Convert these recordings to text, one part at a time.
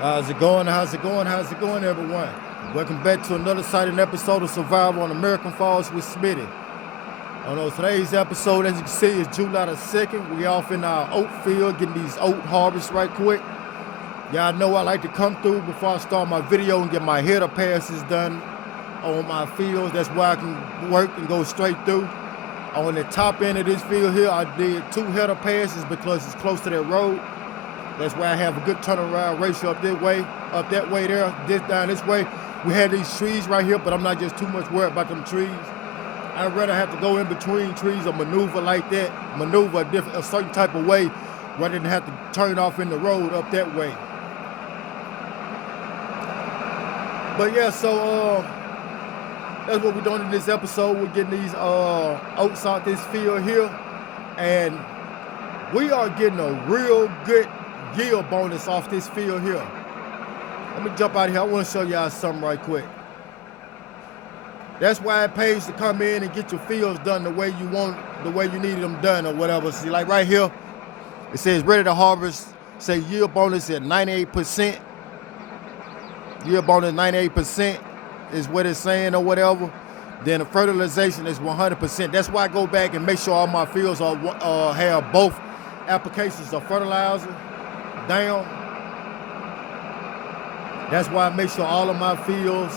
How's it going? How's it going? How's it going, everyone? Welcome back to another exciting episode of Survival on American Falls with Smitty. On today's episode, as you can see, is July the 2nd. We off in our oat field getting these oat harvests right quick. Y'all know I like to come through before I start my video and get my header passes done on my fields. That's why I can work and go straight through. On the top end of this field here, I did 2 header passes because it's close to that road. That's why I have a good turnaround ratio up that way there, this down this way. We had these trees right here, but I'm not just too much worried about them trees. I'd rather have to go in between trees or maneuver like that, maneuver a certain type of way, rather than have to turn off in the road up that way. But yeah, so that's what we're doing in this episode. We're getting these oats out this field here, and we are getting a real good yield bonus off this field here. Let me jump out of here. I want to show y'all something right quick. That's why it pays to come in and get your fields done the way you want, the way you need them done or whatever. See, like right here, it says ready to harvest, say yield bonus at 98%. Yield bonus 98% is what it's saying or whatever. Then the fertilization is 100%. That's why I go back and make sure all my fields have both applications of fertilizer down. That's why I make sure all of my fields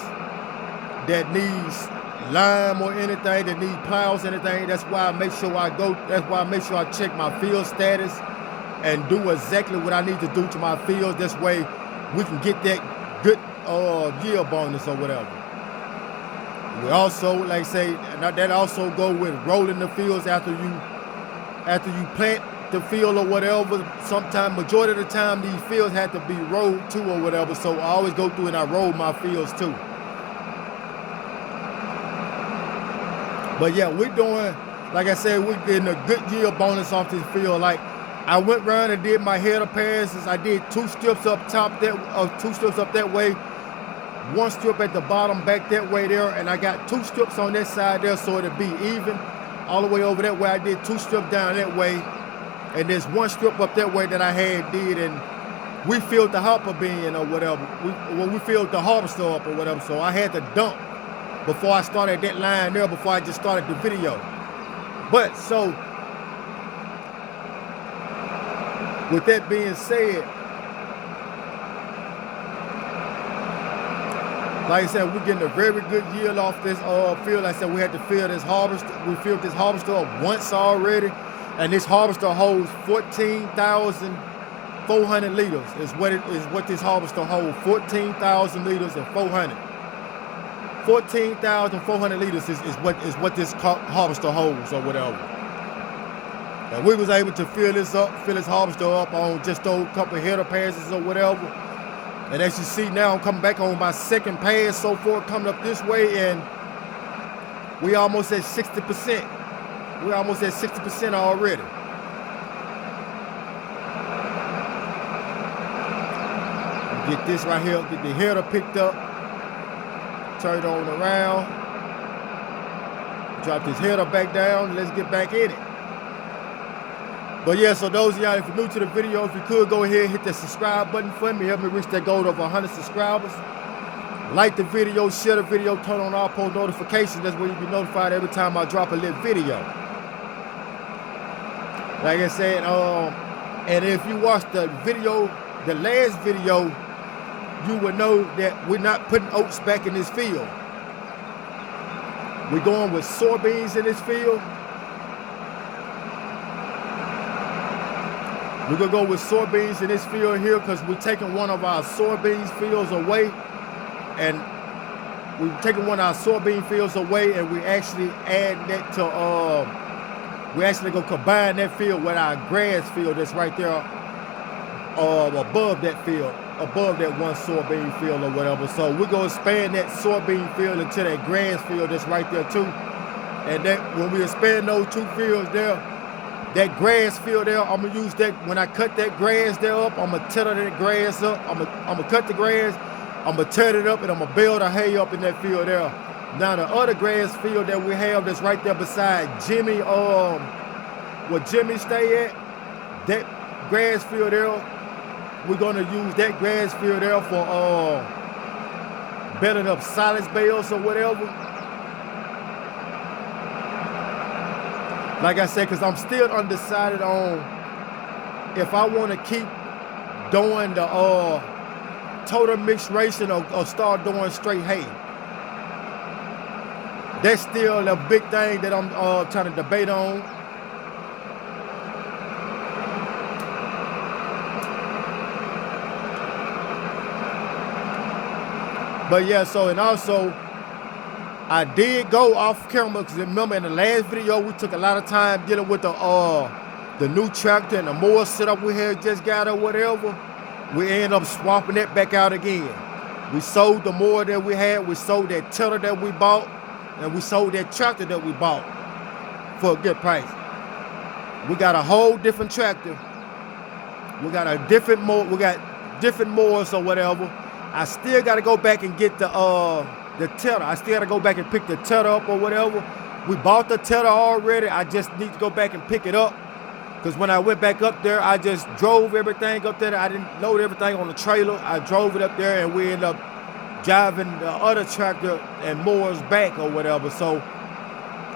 that needs lime or anything, that need plows, anything, that's why I make sure I check my field status and do exactly what I need to do to my fields. This way we can get that good yield bonus or whatever. We also, like I say, that also go with rolling the fields after you plant the field or whatever. Sometimes, majority of the time, these fields have to be rolled too or whatever. So I always go through and I roll my fields too. But yeah, we're doing, like I said, we're getting a good yield bonus off this field. Like I went around and did my header passes. I did 2 strips up top that, 2 strips up that way, 1 strip at the bottom back that way there, and I got 2 strips on that side there so it'll be even. All the way over that way, I did 2 strips down that way. And there's 1 strip up that way that I did, and we filled the hopper bin or whatever. We filled the harvester up or whatever, so I had to dump before I started that line there, before I just started the video. But so, with that being said, like I said, we're getting a very good yield off this field. Like I said, we had to fill this harvester. We filled this harvester up once already. And this harvester holds 14,400 liters is what this harvester holds. 14,000 liters and 400. 14,400 liters is what this harvester holds or whatever. And we was able to fill this harvester up on just those couple of header passes or whatever. And as you see now, I'm coming back on my second pass so far, coming up this way, and we almost at 60%. We're almost at 60% already. Get this right here, get the header picked up, turn it on around, drop this header back down, and let's get back in it. But yeah, so those of y'all, if you're new to the video, if you could go ahead and hit that subscribe button for me, help me reach that goal of 100 subscribers. Like the video, share the video, turn on all post notifications. That's where you'll be notified every time I drop a lit video. Like I said, and if you watch the video, the last video, you will know that we're not putting oats back in this field. We're going with soybeans in this field. We're gonna go with soybeans in this field here because we're taking one of our soybeans fields away, and we're taking one of our soybean fields away, and we actually add that to we actually gonna combine that field with our grass field that's right there above that field, above that one soybean field or whatever. So we're gonna expand that soybean field into that grass field that's right there too. And that when we expand those 2 fields there, that grass field there, I'm gonna use that when I cut that grass there up. I'm gonna tether that grass up. I'm gonna cut the grass. I'm gonna tether it up, and I'm gonna bale the hay up in that field there. Now the other grass field that we have that's right there beside Jimmy, where Jimmy stay at, that grass field there, we're gonna use that grass field there for building up silage bales or whatever. Like I said, because I'm still undecided on if I want to keep doing the total mixed ration or start doing straight hay. That's still a big thing that I'm trying to debate on. But yeah, so, and also, I did go off camera because remember in the last video we took a lot of time dealing with the new tractor and the mower setup we had just got or whatever. We ended up swapping that back out again. We sold the mower that we had, we sold that tiller that we bought, and we sold that tractor that we bought for a good price. We got a whole different tractor. We got a different mower, we got different mowers or whatever. I still got to go back and get the tiller. I still got to go back and pick the tiller up or whatever. We bought the tiller already. I just need to go back and pick it up. Because when I went back up there, I just drove everything up there. I didn't load everything on the trailer. I drove it up there and we ended up driving the other tractor and mowers back or whatever. So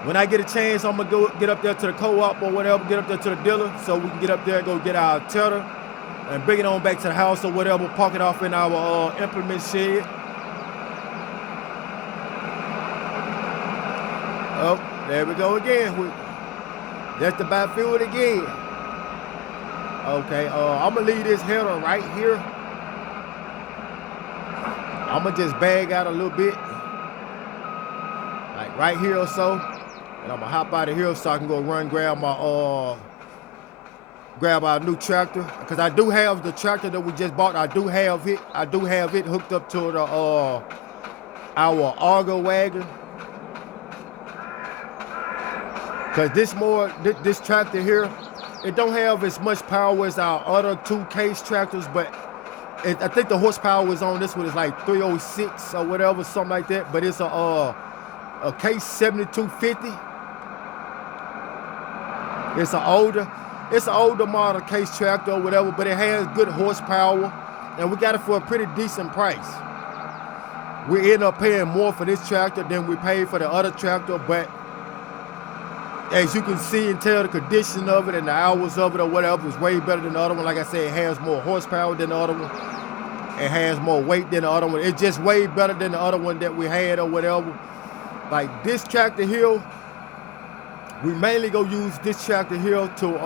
when I get a chance, I'm going to go get up there to the co-op or whatever, get up there to the dealer so we can get up there and go get our tiller and bring it on back to the house or whatever, park it off in our implement shed. Oh, there we go again. That's the backfield again. Okay, I'm gonna leave this header right here. I'm gonna just bag out a little bit, like right here or so, and I'm gonna hop out of here so I can go run grab my grab our new tractor, because I do have the tractor that we just bought. I do have it hooked up to the our auger wagon. Because this tractor here, it don't have as much power as our other two case tractors, but I think the horsepower is on this one is like 306 or whatever, something like that. But it's a case 7250. It's an older model case tractor or whatever, but it has good horsepower, and we got it for a pretty decent price. We end up paying more for this tractor than we paid for the other tractor, but as you can see and tell, the condition of it and the hours of it or whatever is way better than the other one. Like I said, it has more horsepower than the other one. It has more weight than the other one. It's just way better than the other one that we had or whatever. Like this tractor here, we mainly go use this tractor here to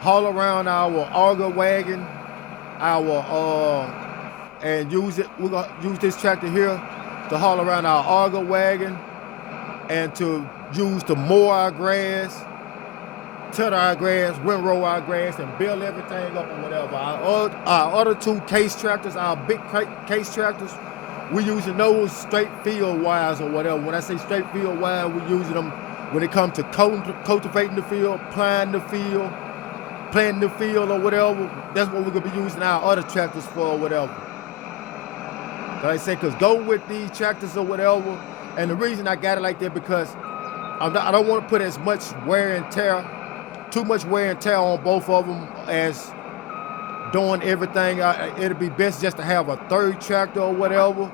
haul around our auger wagon, and use it. We're gonna use this tractor here to haul around our auger wagon and to use to mow our grass, tiller our grass, windrow our grass, and build everything up or whatever. Our other two case tractors, our big case tractors, we're using those straight field wires or whatever. When I say straight field wire, we're using them when it comes to cultivating the field, planting the field or whatever. That's what we're gonna be using our other tractors for or whatever. Like I said, because go with these tractors or whatever. And the reason I got it like that because I don't want to put as much wear and tear, too much wear and tear on both of them as doing everything. It'll be best just to have a third tractor or whatever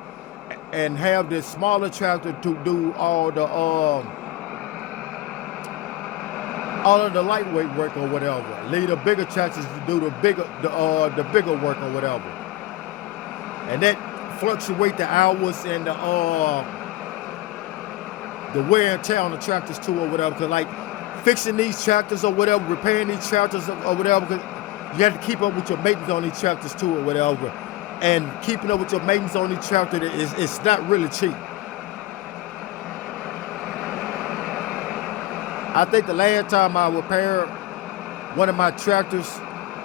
and have this smaller tractor to do all of the lightweight work or whatever. Leave the bigger tractors to do the bigger work or whatever. And that fluctuate the hours and the wear and tear on the tractors too or whatever. Cause like fixing these tractors or whatever, repairing these tractors or whatever, cause you have to keep up with your maintenance on these tractors too or whatever. And keeping up with your maintenance on these tractors it's not really cheap. I think the last time I repaired one of my tractors,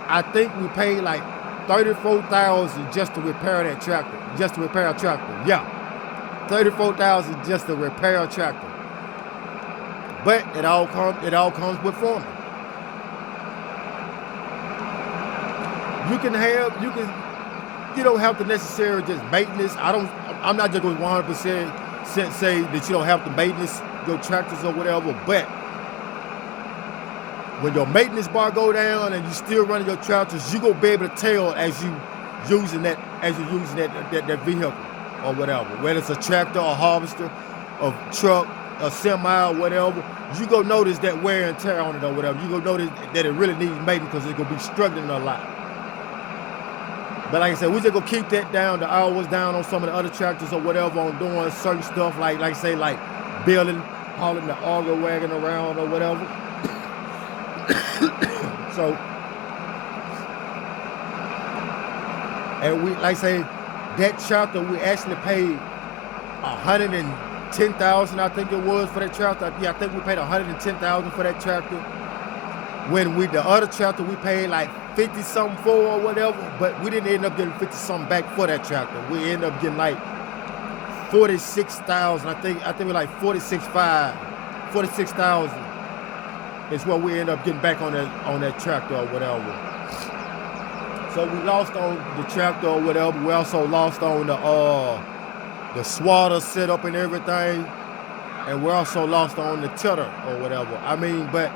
I think we paid like $34,000 just to repair that tractor, just to repair a tractor. Yeah, $34,000 just to repair a tractor. But it all comes with formula. You don't have to necessarily just maintenance. I'm not just going to 100% say that you don't have to maintenance your tractors or whatever, but when your maintenance bar go down and you still running your tractors, you gonna be able to tell as you using that vehicle or whatever. Whether it's a tractor, a harvester, a truck, a semi, or whatever, you gonna notice that wear and tear on it or whatever. You gonna notice that it really needs maintenance because it's gonna be struggling a lot. But like I said, we just gonna keep that down, the hours down on some of the other tractors or whatever on doing certain stuff like say like building, hauling the auger wagon around or whatever. So, and we like say that tractor we actually paid $110,000, I think it was, for that tractor. Yeah, I think we paid $110,000 for that tractor. When the other tractor we paid like 50 something for or whatever, but we didn't end up getting 50 something back for that tractor. We ended up getting like 46,000. I think we're like 46,000 is what we ended up getting back on that tractor or whatever. So we lost on the tractor or whatever. We also lost on the swatter setup and everything, and we also lost on the tiller or whatever. I mean, but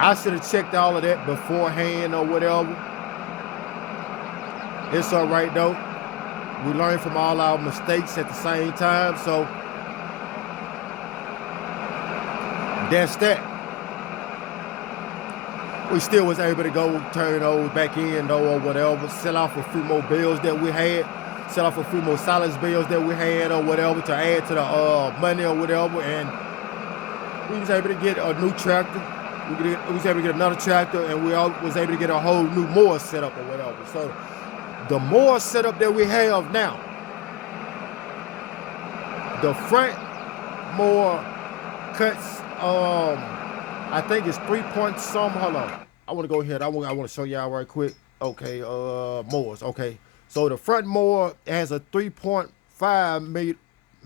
I should have checked all of that beforehand or whatever. It's all right though. We learn from all our mistakes at the same time, so that's that. We still was able to go turn those back in though or whatever, sell off a few more bills that we had, sell off a few more solids bills that we had or whatever to add to the money or whatever, and we was able to get a new tractor. We was able to get another tractor, and we was able to get a whole new mower setup or whatever. So the mower setup that we have now, the front mower cuts, I think it's 3 point some. Hold on, I want to go ahead. I want to show y'all right quick. Okay, mowers. Okay, so the front mower has a 3.5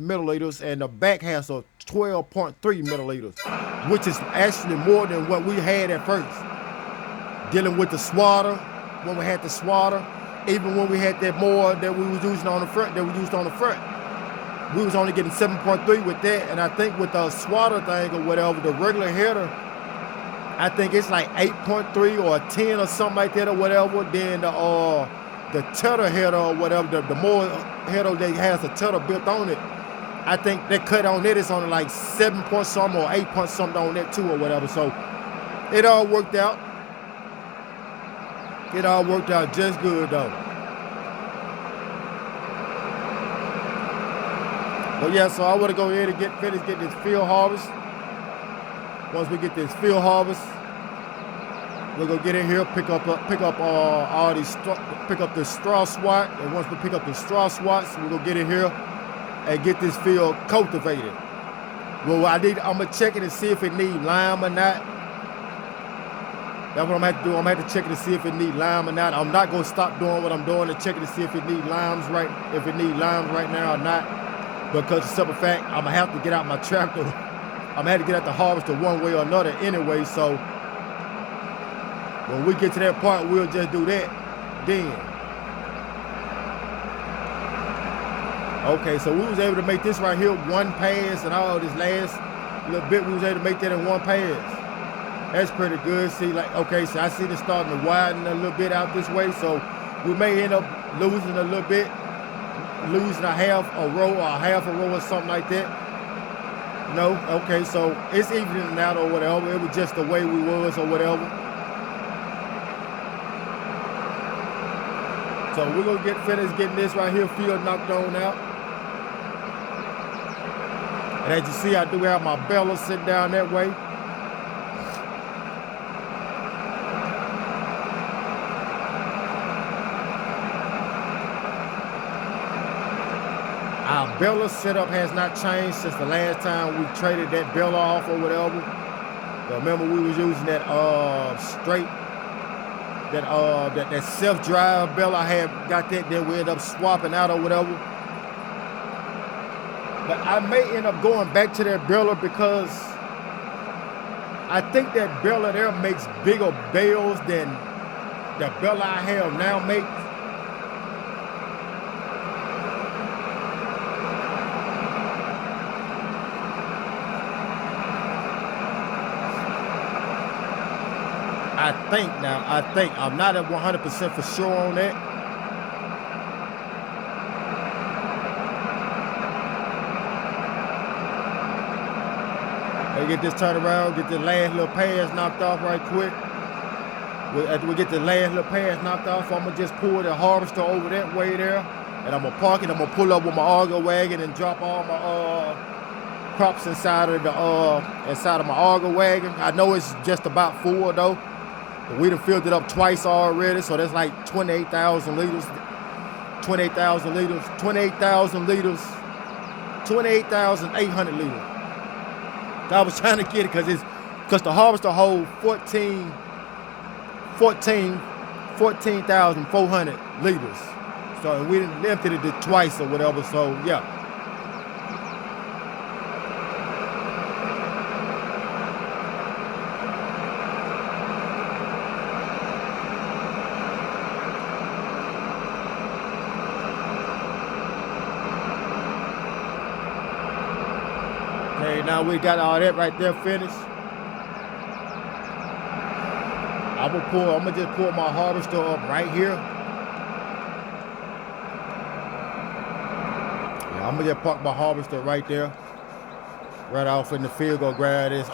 milliliters, and the back has a 12.3 milliliters, which is actually more than what we had at first. Dealing with the swatter, when we had the swatter, even when we had that mower that we was using on the front, we was only getting 7.3 with that, and I think with the swatter thing or whatever, the regular header, I think it's like 8.3 or 10 or something like that or whatever. Then the tiller header or whatever, the mower header that has a tiller built on it, I think that cut on it is on like 7 point something or 8 point something on that too or whatever. So it all worked out. It all worked out just good though. But yeah, so I want to go ahead and get this field harvest. Once we get this field harvest, we're gonna get in here, pick up all these, pick up this straw swat, and once we pick up the straw swats, we're gonna get in here and get this field cultivated. Well, I'm gonna check it and see if it needs lime or not. That's what I'm gonna have to do. I'm gonna have to check it to see if it needs lime or not. I'm not gonna stop doing what I'm doing and check it to see if it needs limes right now or not. Because the simple fact, I'm gonna have to get out my tractor. I'm gonna have to get out the harvester one way or another anyway. So when we get to that part, we'll just do that then. Okay, so we was able to make this right here one pass, and all this last little bit we was able to make that in one pass. That's pretty good. See, like, okay, so I see this starting to widen a little bit out this way, so we may end up losing a little bit, losing a half a row or something like that. No, okay, so it's evening out or whatever. It was just the way we was or whatever. So we're gonna get finished getting this right here field knocked on out. And as you see, I do have my baler sitting down that way. Our baler setup has not changed since the last time we traded that baler off or whatever. Remember, we was using that that self-drive baler. I had got that, then we ended up swapping out or whatever. But I may end up going back to that baler because I think that baler there makes bigger bales than the baler I have now makes. I think now. I think I'm not at 100% for sure on that. They get this turned around, get the last little pass knocked off right quick. After we get the last little pass knocked off, I'm gonna just pull the harvester over that way there, and I'm gonna park it. I'm gonna pull up with my auger wagon and drop all my crops inside of my auger wagon. I know it's just about full though. But we done filled it up twice already, so that's like 28,000 liters. 28,000 liters. 28,000 liters. 28,800 liters. I was trying to get it because the harvester holds 14,400 liters. So we didn't empty it twice or whatever, so yeah. Okay, now we got all that right there finished. I'm gonna just pull my harvester up right here. Yeah, I'm gonna just park my harvester right there. Right off in the field, go grab this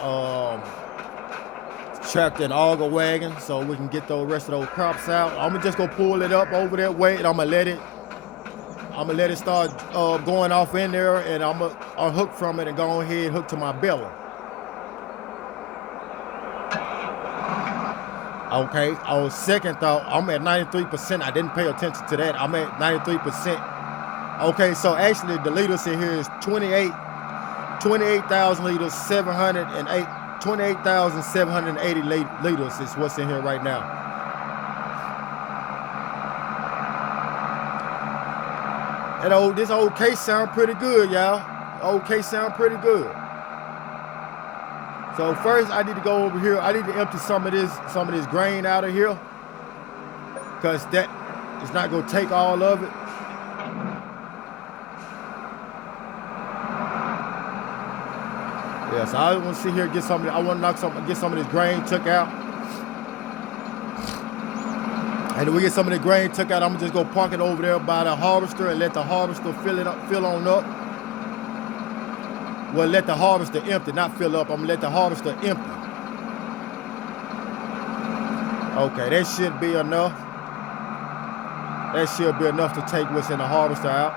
tractor and auger wagon so we can get the rest of those crops out. I'm gonna just go pull it up over that way, and I'm gonna let it start going off in there, and I'm gonna unhook from it and go ahead and hook to my baler. Okay, on second thought, I'm at 93%. I didn't pay attention to that. I'm at 93%. Okay, so actually the liters in here is 28,000 liters, 28,780 liters is what's in here right now. And this old case sound pretty good, y'all. Old case sound pretty good. So first I need to go over here. I need to empty some of this grain out of here, because that is not gonna take all of it. Yeah, so I want to sit here and get some. I want to get some of this grain took out. And when we get some of the grain took out, I'm gonna just go park it over there by the harvester and let the harvester fill on up. Well, let the harvester empty, not fill up. I'm gonna let the harvester empty. Okay, that should be enough. That should be enough to take what's in the harvester out.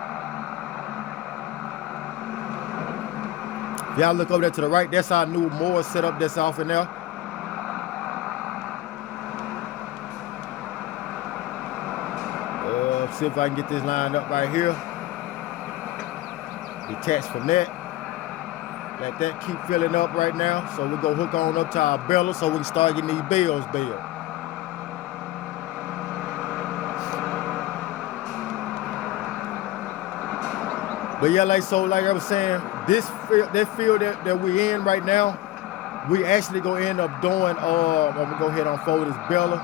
If y'all look over there to the right, that's our new mower setup that's off in there. See if I can get this lined up right here. Detached from that. Let that keep filling up right now. So we'll go hook on up to our baler so we can start getting these bales built. But yeah, like I was saying, that field that we in right now, we actually gonna end up doing, I'm gonna go ahead and unfold this baler.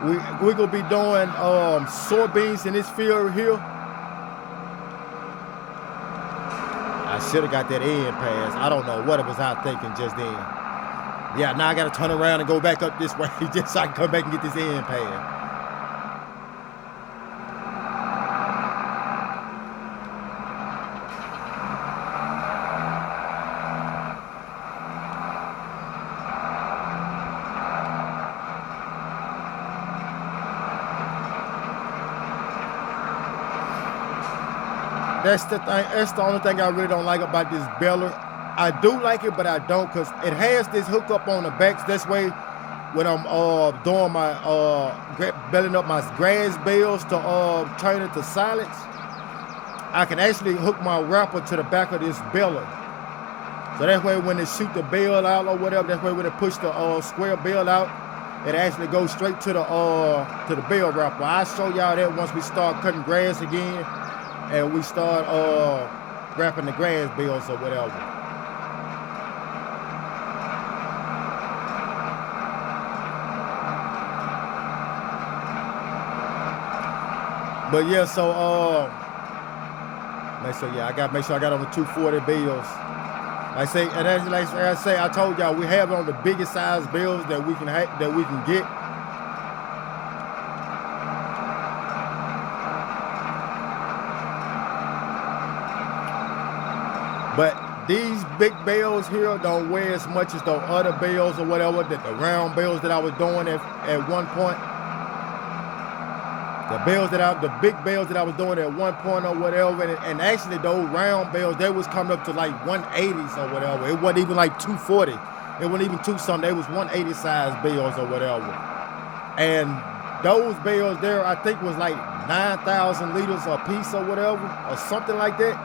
We're gonna be doing soybeans in this field here. I should have got that end pass. I don't know what it was I thinking just then. Yeah, now I gotta turn around and go back up this way just so I can come back and get this end pass. That's the thing. That's the only thing I really don't like about this baler. I do like it, but I don't, because it has this hookup on the backs. This way, when I'm doing my belling up my grass bales to turn it to solids, I can actually hook my wrapper to the back of this baler. So that way, when they shoot the bale out or whatever, that way when they push the square bale out, it actually goes straight to the bale wrapper. I'll show y'all that once we start cutting grass again. And we start wrapping the grass bales or whatever. But yeah, so make sure I got on the 240 bales. I told y'all we have on the biggest size bales that we can get. But these big bales here don't weigh as much as those other bales or whatever, that the round bales that I was doing at one point. The big bales that I was doing at one point or whatever, and actually those round bales, they was coming up to like 180s or whatever. It wasn't even like 240. It wasn't even 2-something. They was 180 size bales or whatever. And those bales there, I think was like 9,000 liters a piece or whatever, or something like that.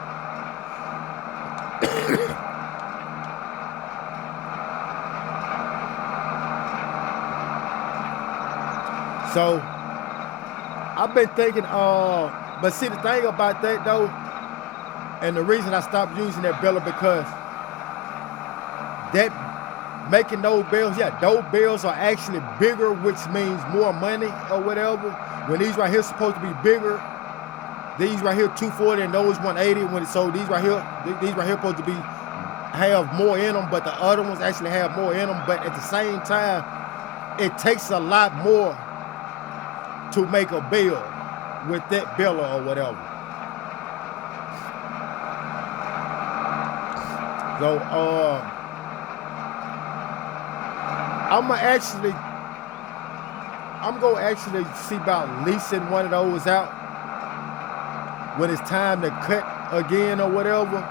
So I've been thinking, but see the thing about that though, and the reason I stopped using that baler because that making those bales, those bales are actually bigger, which means more money or whatever. When these right here supposed to be bigger, these right here 240 and those 180. So these right here supposed to have more in them, but the other ones actually have more in them. But at the same time, it takes a lot more to make a bale with that baler or whatever. So I'm gonna actually see about leasing one of those out when it's time to cut again or whatever.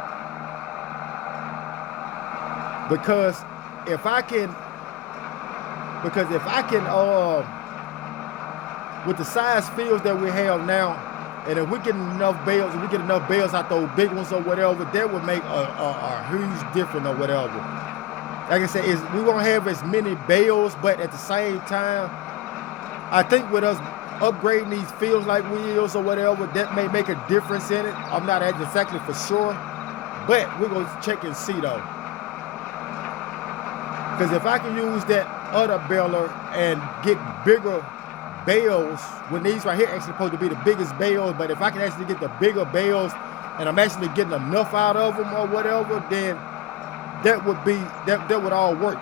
Because if I can with the size fields that we have now, and if we get enough bales out those big ones or whatever, that would make a huge difference or whatever. Like I said, we won't have as many bales, but at the same time, I think with us upgrading these fields like wheels or whatever, that may make a difference in it. I'm not exactly for sure, but we're going to check and see though. Because if I can use that other baler and get bigger bales, when these right here actually supposed to be the biggest bales, but if I can actually get the bigger bales and I'm actually getting enough out of them or whatever, then that would all work.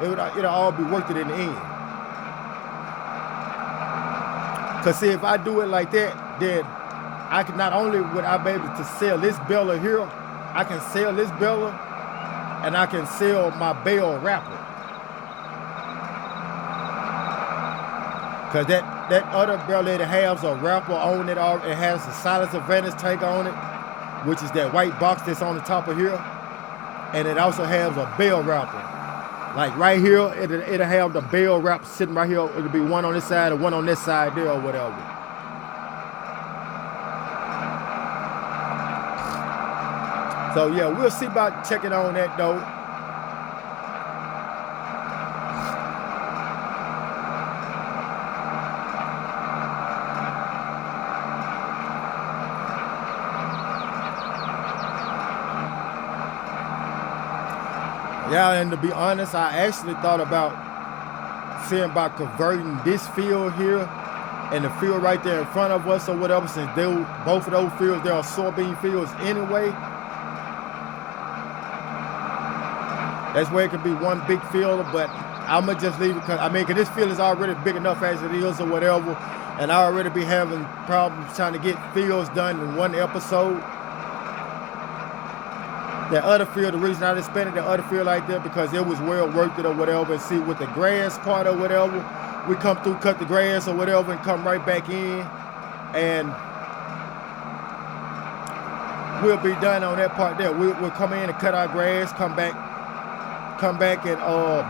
It'll all be worth it in the end. Cause see, if I do it like that, then I can not only would I be able to sell this baler here, I can sell this baler and I can sell my bale wrapper. Cause that other baler that has a wrapper on it, or it has a silence advantage tank on it, which is that white box that's on the top of here, and it also has a bale wrapper. Like right here, it'll have the bale wrapper sitting right here. It'll be one on this side and one on this side there or whatever. So yeah, we'll see about checking on that though. Yeah, and to be honest, I actually thought about seeing about converting this field here and the field right there in front of us or whatever, since both of those fields, they are soybean fields anyway. That's where it could be one big field, but I'm gonna just leave it because cause this field is already big enough as it is or whatever, and I already be having problems trying to get fields done in one episode. That other field, the reason I expanded the other field like that, because it was well worth it or whatever. And see, with the grass part or whatever, we come through, cut the grass or whatever, and come right back in, and we'll be done on that part there. We'll come in and cut our grass, come back and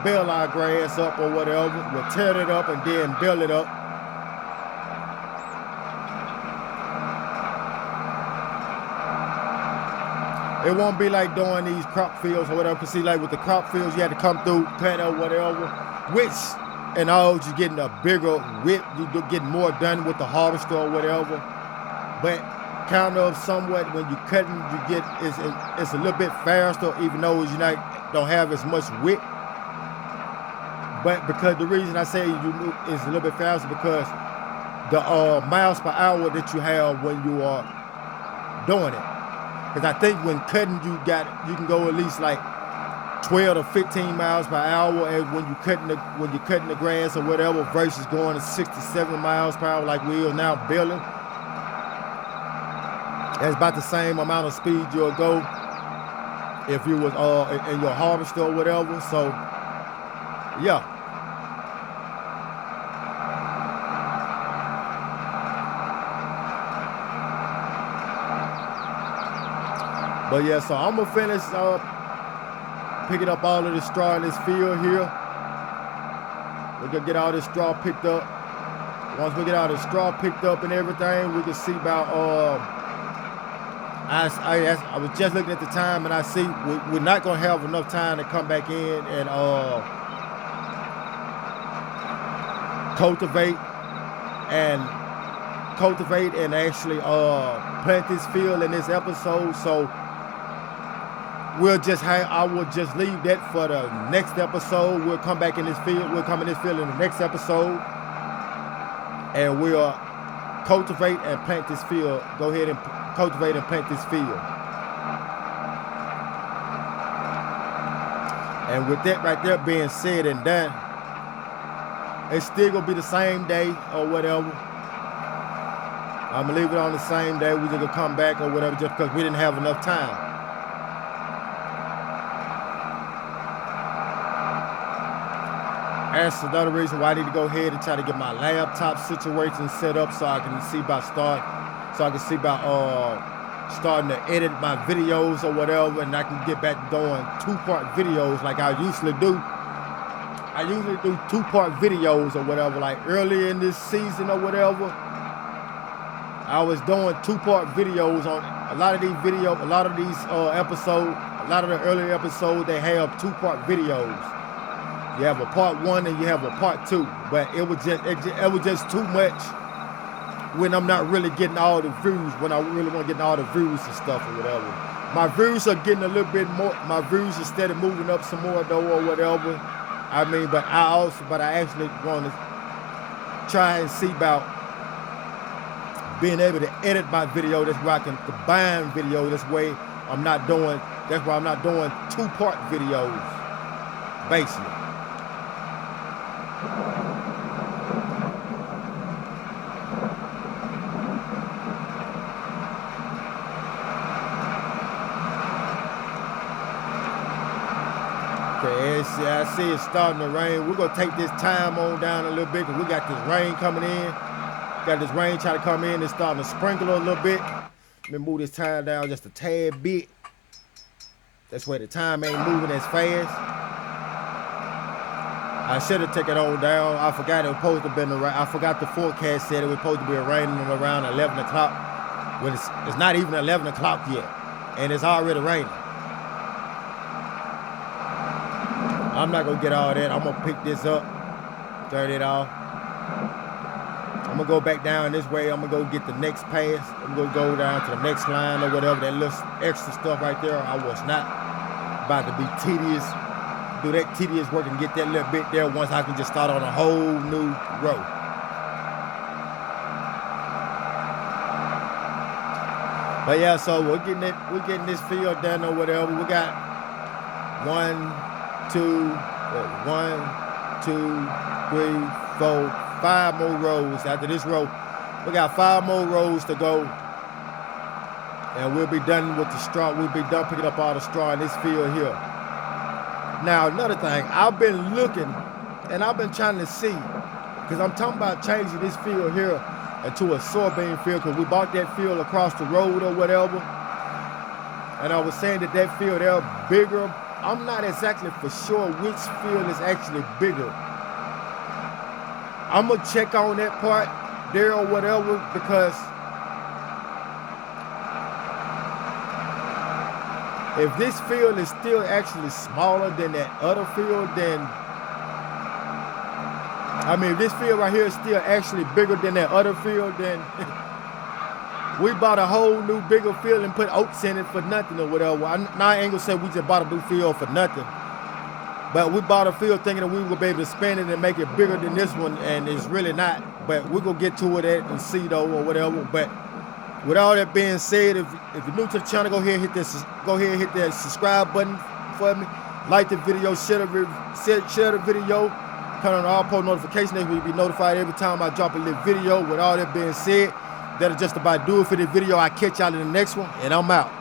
bale our grass up or whatever. We'll tear it up and then bale it up. It won't be like doing these crop fields or whatever. Cause see, like with the crop fields, you had to come through, cut or whatever, which in all you're getting a bigger whip, you're getting more done with the harvester or whatever. But kind of somewhat when you're cutting, you get it's a little bit faster, even though you don't have as much whip. But because the reason I say it's a little bit faster because the miles per hour that you have when you are doing it. Because I think when cutting, you can go at least like 12 to 15 miles per hour and when you're cutting the grass or whatever, versus going to 67 miles per hour like we are now building. That's about the same amount of speed you'll go if you was in your harvester or whatever. So yeah. But yeah, so I'm gonna finish picking up all of the straw in this field here. We're gonna get all this straw picked up. Once we get all the straw picked up and everything, we can see about I was just looking at the time and I see we're not gonna have enough time to come back in and cultivate and actually plant this field in this episode. So I will just leave that for the next episode. We'll come back in this field. We'll come in this field in the next episode, and we'll cultivate and plant this field. Go ahead and cultivate and plant this field. And with that right there being said and done, it's still gonna be the same day or whatever. I'm gonna leave it on the same day. We're just gonna come back or whatever just because we didn't have enough time. That's another reason why I need to go ahead and try to get my laptop situation set up so I can see about starting to edit my videos or whatever, and I can get back to doing 2-part videos like I usually do. I usually do 2-part videos or whatever, like earlier in this season or whatever. I was doing 2-part videos on a lot of these episodes. A lot of the earlier episodes, they have 2-part videos. You have a part 1 and you have a part 2, but it was just too much when I'm not really getting all the views, when I really want to get all the views and stuff or whatever. My views are getting a little bit more, my views are steady moving up some more though or whatever. I mean, but I actually want to try and see about being able to edit my video. That's why I can combine video. That's why I'm not doing 2-part videos, basically. Okay, I see it's starting to rain. We're gonna take this time on down a little bit because we got this rain coming in. Got this rain trying to come in. It's starting to sprinkle a little bit. Let me move this time down just a tad bit. That's why the time ain't moving as fast. I should have taken it on down. I forgot it was supposed to have been I forgot the forecast said it was supposed to be raining around 11 o'clock. When it's not even 11 o'clock yet, and it's already raining. I'm not gonna get all that. I'm gonna pick this up, turn it off. I'm gonna go back down this way. I'm gonna go get the next pass. I'm gonna go down to the next line or whatever. That little extra stuff right there, I was not about to be tedious, do that tedious work and get that little bit there once I can just start on a whole new row. But yeah, so we're getting this field done or whatever. We got 1, 2, 3, 4, 5 more rows. After this row, we got 5 more rows to go, and we'll be done with the straw. We'll be done picking up all the straw in this field here. Now, another thing, I've been looking, and I've been trying to see, because I'm talking about changing this field here into a soybean field, because we bought that field across the road or whatever, and I was saying that field there bigger. I'm not exactly for sure which field is actually bigger. I'm gonna check on that part there or whatever, because if this field is still actually smaller than that other field, then I mean, if this field right here is still actually bigger than that other field, then we bought a whole new bigger field and put oats in it for nothing or whatever. I ain't gonna say we just bought a new field for nothing, but we bought a field thinking that we would be able to spend it and make it bigger than this one, and it's really not. But we're gonna get to it and see though or whatever. But With all that being said, if you're new to the channel, go ahead and hit that subscribe button for me. Like the video, share the video, turn on all post notifications. That way you'll be notified every time I drop a little video. With all that being said, that'll just about do it for this video. I'll catch y'all in the next one, and I'm out.